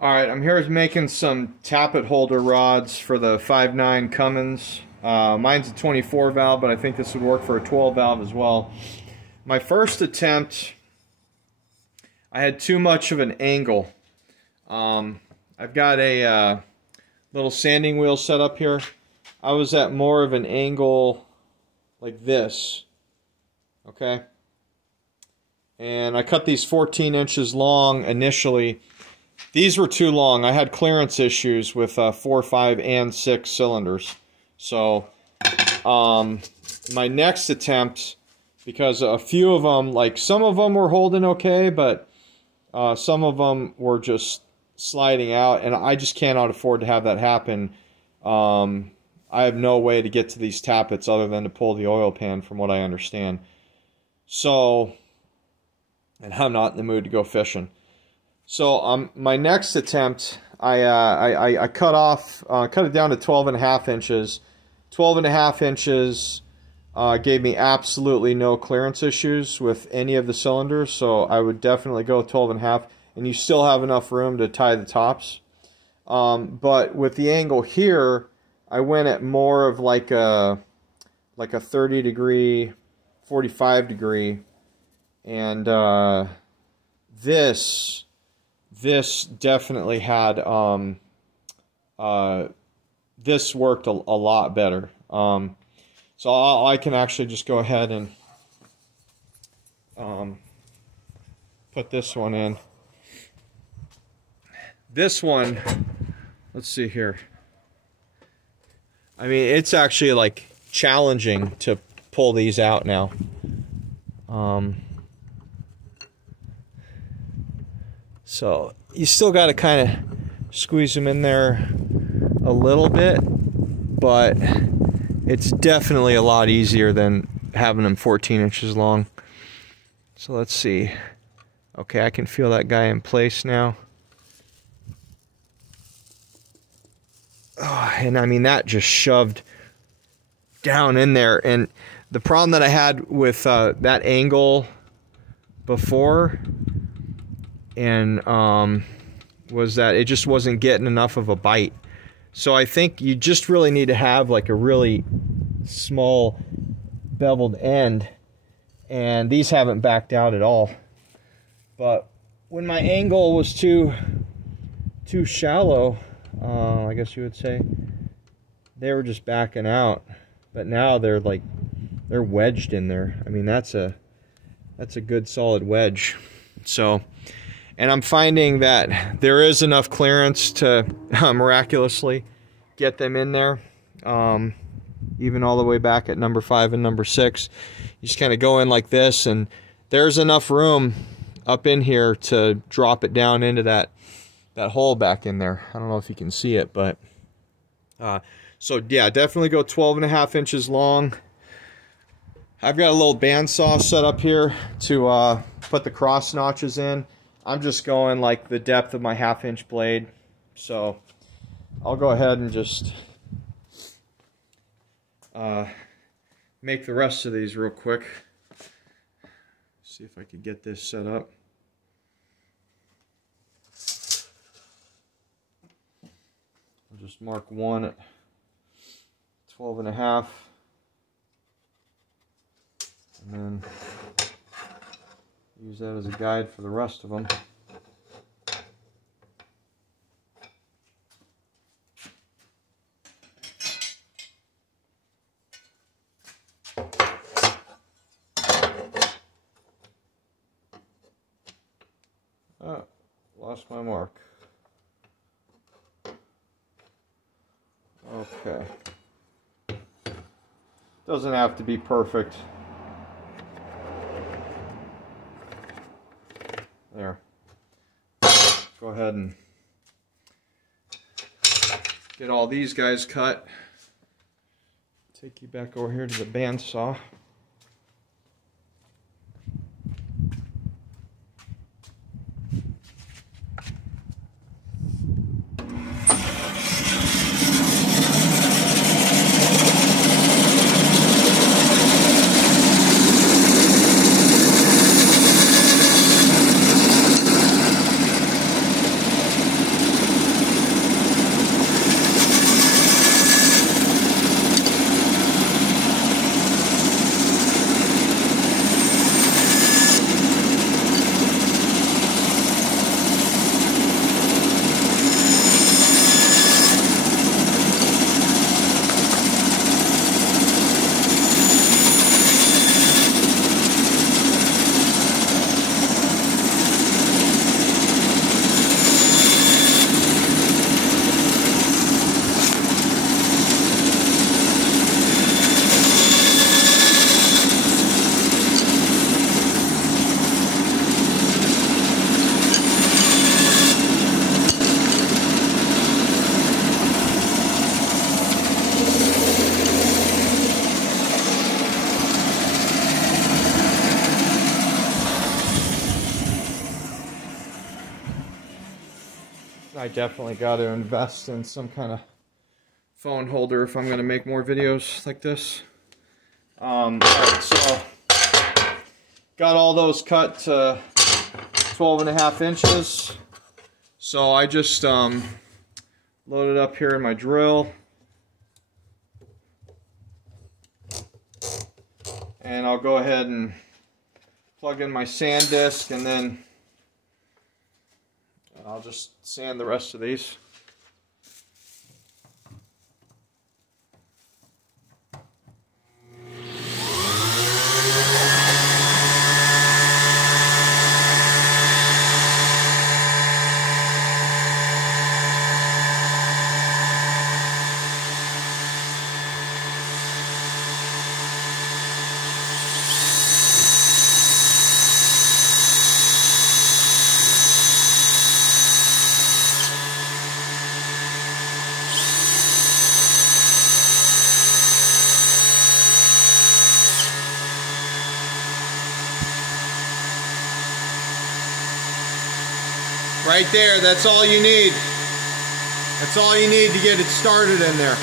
Alright, I'm here making some tappet holder rods for the 5.9 Cummins. Mine's a 24 valve, but I think this would work for a 12 valve as well. My first attempt, I had too much of an angle. I've got a little sanding wheel set up here. I was at more of an angle like this, okay? And I cut these 14 inches long initially. These were too long. I had clearance issues with 4, 5, and 6 cylinders. So my next attempt, because a few of them, like some of them were holding okay, but some of them were just sliding out, and I just cannot afford to have that happen. I have no way to get to these tappets other than to pull the oil pan, from what I understand. So, and I'm not in the mood to go fishing. So my next attempt, I cut it down to 12.5 inches. 12.5 inches gave me absolutely no clearance issues with any of the cylinders, so I would definitely go 12.5, and you still have enough room to tie the tops. But with the angle here, I went at more of like a 30 degree, 45 degree, and this definitely had this worked a lot better. So I can actually just go ahead and put this one in. This one, let's see here. I mean, it's actually like challenging to pull these out now. So you still got to kind of squeeze them in there a little bit, but it's definitely a lot easier than having them 14 inches long. So let's see. Okay, I can feel that guy in place now. Oh, and I mean, that just shoved down in there. And the problem that I had with that angle before was that it just wasn't getting enough of a bite. So I think you just really need to have like a really small beveled end, and these haven't backed out at all. But when my angle was too shallow, I guess you would say, they were just backing out. But now they're wedged in there. I mean, that's a good solid wedge. So, and I'm finding that there is enough clearance to miraculously get them in there, even all the way back at number 5 and number 6. You just kind of go in like this, and there's enough room up in here to drop it down into that hole back in there. I don't know if you can see it, but so yeah, definitely go 12.5 inches long. I've got a little bandsaw set up here to put the cross notches in. I'm just going like the depth of my 1/2 inch blade. So I'll go ahead and just make the rest of these real quick. See if I can get this set up. I'll just mark one at 12.5. And then use that as a guide for the rest of them. Oh, lost my mark. Okay. Doesn't have to be perfect. There. Go ahead and get all these guys cut. Take you back over here to the bandsaw. I definitely got to invest in some kind of phone holder if I'm going to make more videos like this. Alright, so got all those cut to 12.5 inches. So I just loaded up here in my drill. And I'll go ahead and plug in my sand disc, and then I'll just sand the rest of these. Right there, that's all you need. That's all you need to get it started in there.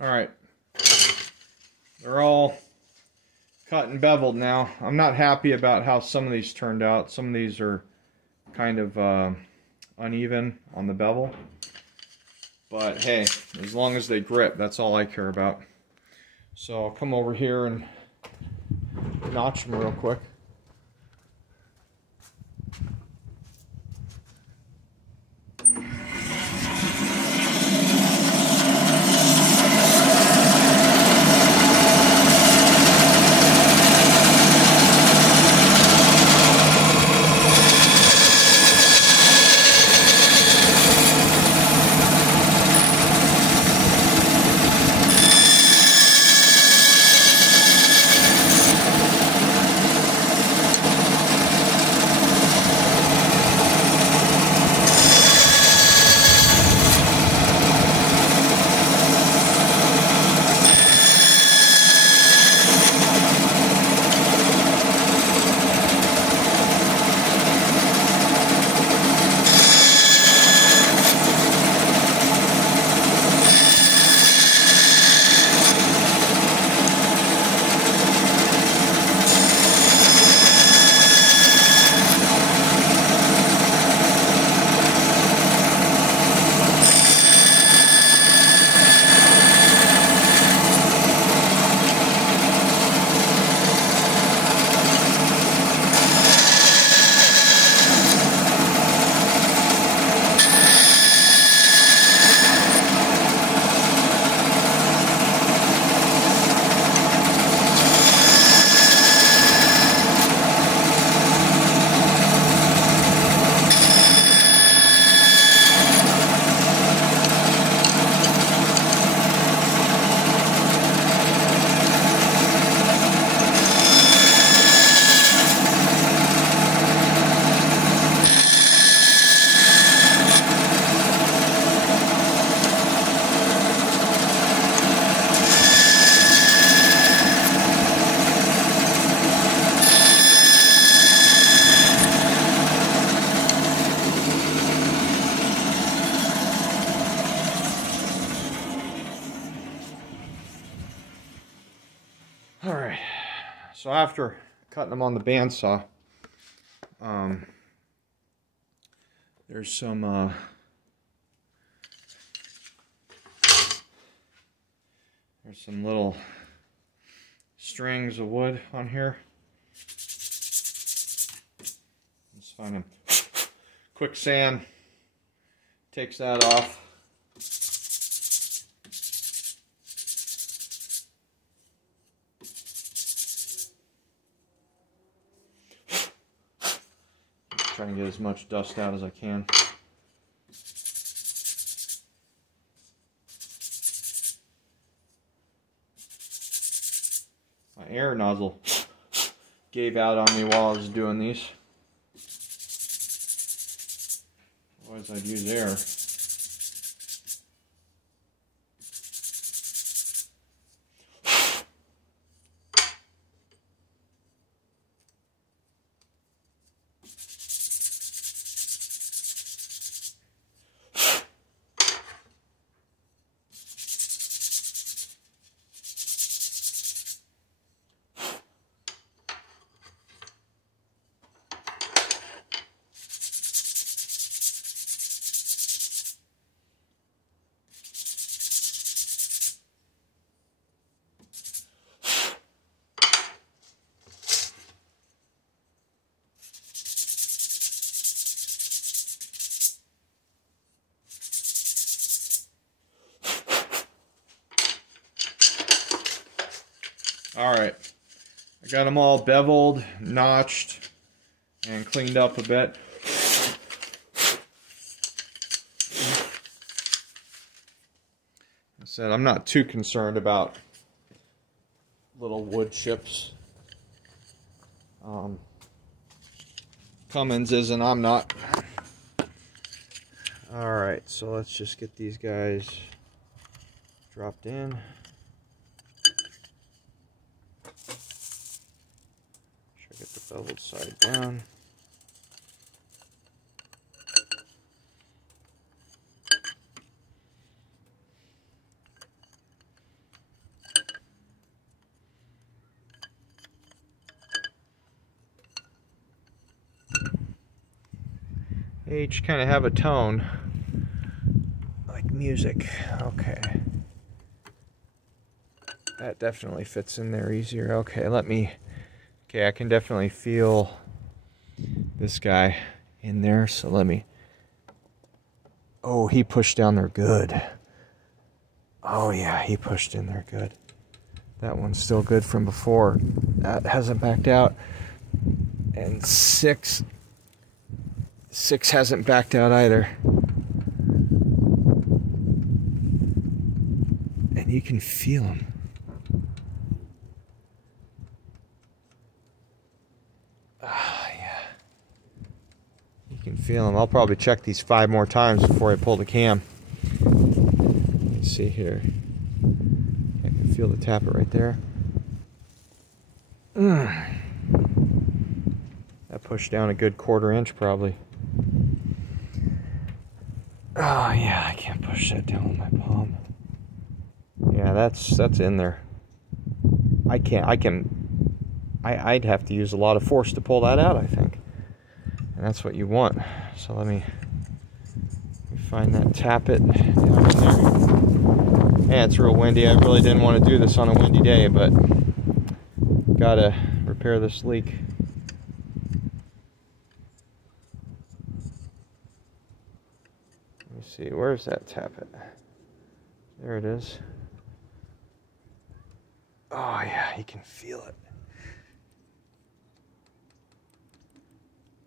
Alright, they're all cut and beveled now. I'm not happy about how some of these turned out. Some of these are kind of uneven on the bevel. But hey, as long as they grip, that's all I care about. So I'll come over here and notch them real quick. Alright, so after cutting them on the bandsaw, there's some little strings of wood on here. Just find them. Quick sand takes that off. Try and get as much dust out as I can. My air nozzle gave out on me while I was doing these. Otherwise I'd use air. Alright, I got them all beveled, notched, and cleaned up a bit. I said I'm not too concerned about little wood chips. Cummins isn't, I'm not. Alright, so let's just get these guys dropped in. Get the beveled side down. They each kind of have a tone, like music. Okay. That definitely fits in there easier. Okay, okay, I can definitely feel this guy in there, so let me... Oh, he pushed down there good. Oh yeah, he pushed in there good. That one's still good from before. That hasn't backed out. And 6 hasn't backed out either. And you can feel him. You can feel them. I'll probably check these 5 more times before I pull the cam. Let's see here. I can feel the tappet right there. That pushed down a good 1/4 inch probably. Oh yeah, I can't push that down with my palm. Yeah, that's in there. I'd have to use a lot of force to pull that out, I think. And that's what you want. So let me find that tappet down in there. Yeah, it's real windy. I really didn't want to do this on a windy day, but gotta repair this leak. Let me see, where's that tappet? There it is. Oh yeah, you can feel it.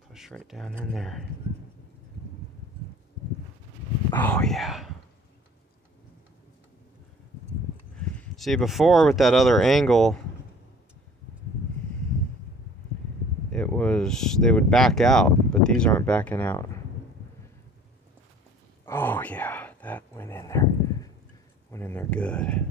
Push right down in there. Oh yeah. See, before with that other angle, they would back out, but these aren't backing out. Oh yeah, that went in there. Went in there good.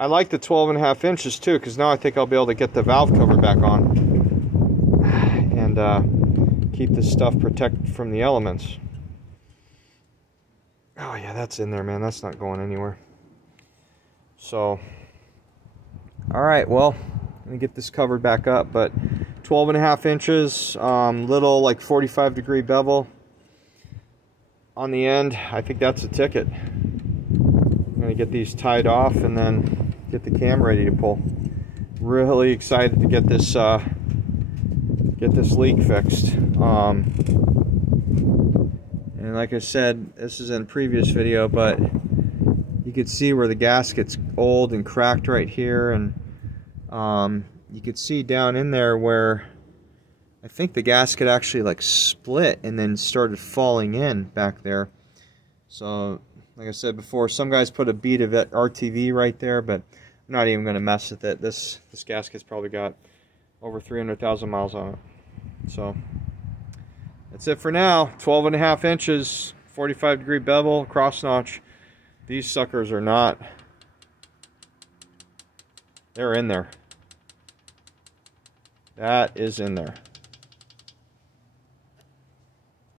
I like the 12.5 inches too, because now I think I'll be able to get the valve cover back on and keep this stuff protected from the elements. Oh yeah, that's in there, man. That's not going anywhere. So, all right, well, let me get this covered back up. But 12.5 inches, little like 45-degree bevel on the end. I think that's a ticket. I'm gonna get these tied off and then get the cam ready to pull. Really excited to get this leak fixed. And like I said, this is in a previous video, but you could see where the gasket's old and cracked right here, and you could see down in there where I think the gasket actually like split and then started falling in back there. So like I said before, some guys put a bead of RTV right there, but I'm not even going to mess with it. This gasket's probably got over 300,000 miles on it. So that's it for now. 12.5 inches, 45-degree bevel, cross notch. These suckers are not, they're in there. That is in there.